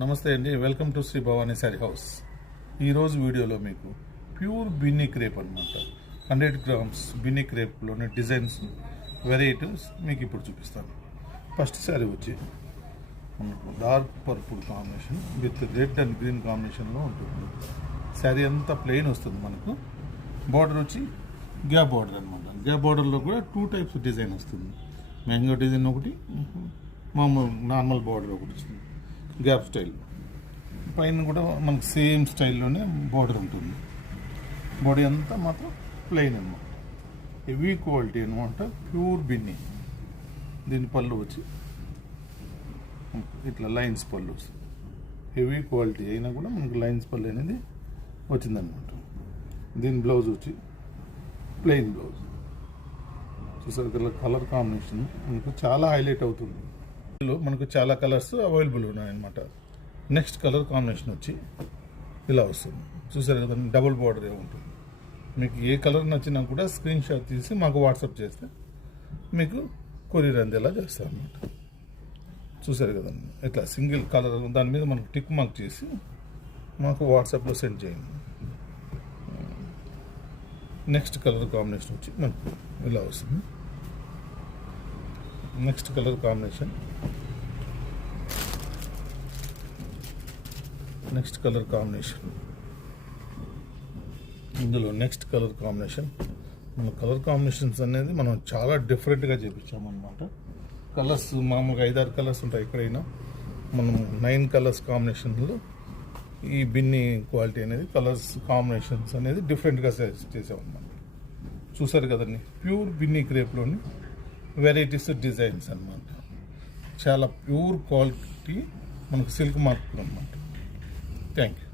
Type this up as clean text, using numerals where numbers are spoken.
నమస్తే అండి, welcome to Shri Bhavani sari house. ఈరోజు వీడియోలో మీకు ప్యూర్ బిన్నీ క్రేప్ అనమాట 100 గ్రామ్స్ బిన్నీ క్రేప్లోని డిజైన్స్ వెరైటీస్ మీకు ఇప్పుడు చూపిస్తాను. ఫస్ట్ శారీ వచ్చి మనకు dark purple combination with red and green కాంబినేషన్లో ఉంటుంది. శారీ అంతా ప్లెయిన్ వస్తుంది. మనకు బార్డర్ వచ్చి గ్యాప్ బార్డర్ అనమాట. గ్యాప్ బార్డర్లో కూడా 2 టైప్స్ డిజైన్ వస్తుంది. మ్యాంగో డిజైన్ ఒకటి, మామూలు నార్మల్ బార్డర్ ఒకటి వస్తుంది. గ్యాప్ స్టైల్ పైన కూడా మనకు సేమ్ స్టైల్లోనే బార్డర్ ఉంటుంది. బాడీ అంతా మాత్రం ప్లెయిన్ అనమాట. హెవీ క్వాలిటీ అనమాట, ప్యూర్ బిన్నీ. దీని పళ్ళు వచ్చి ఇట్లా లైన్స్ పళ్ళు వస్తుంది. హెవీ క్వాలిటీ అయినా కూడా మనకు లైన్స్ పళ్ళు అనేది వచ్చిందనమాట. దీని బ్లౌజ్ వచ్చి ప్లెయిన్ బ్లౌజ్. చూసారు కలర్ కాంబినేషన్ మనకు చాలా హైలైట్ అవుతుంది. మనకు చాలా కలర్స్ అవైలబుల్ ఉన్నాయన్నమాట. నెక్స్ట్ కలర్ కాంబినేషన్ వచ్చి ఇలా వస్తుంది. చూసారు కదా, డబుల్ బార్డర్ ఉంటుంది. మీకు ఏ కలర్ నచ్చినా కూడా స్క్రీన్ షాట్ తీసి మాకు వాట్సాప్ చేస్తే మీకు కొరియర్ అందేలా చేస్తాం అన్నమాట. చూసారు కదండి, ఇట్లా సింగిల్ కలర్ దాని మీద మనకు టిక్ మార్క్ చేసి మాకు వాట్సాప్లో సెండ్ చేయండి. నెక్స్ట్ కలర్ కాంబినేషన్ వచ్చి మనకు ఇలా వస్తుంది. నెక్స్ట్ కలర్ కాంబినేషన్ ఇందులో నెక్స్ట్ కలర్ కాంబినేషన్ మన కలర్ కాంబినేషన్స్ అనేది మనం చాలా డిఫరెంట్గా చేపించామన్నమాట. కలర్స్ మామూలుగా 5-6 కలర్స్ ఉంటాయి. ఎక్కడైనా మనం 9 కలర్స్ కాంబినేషన్లో ఈ బిన్నీ క్వాలిటీ అనేది కలర్స్ కాంబినేషన్స్ అనేది డిఫరెంట్గా చేసామన్నమాట. చూసారు కదండి, ప్యూర్ బిన్నీ క్రేప్లోని వెరైటీస్ డిజైన్స్ అన్నమాట. చాలా ప్యూర్ క్వాలిటీ మనకు సిల్క్ మార్క్ అన్నమాట. Thank you.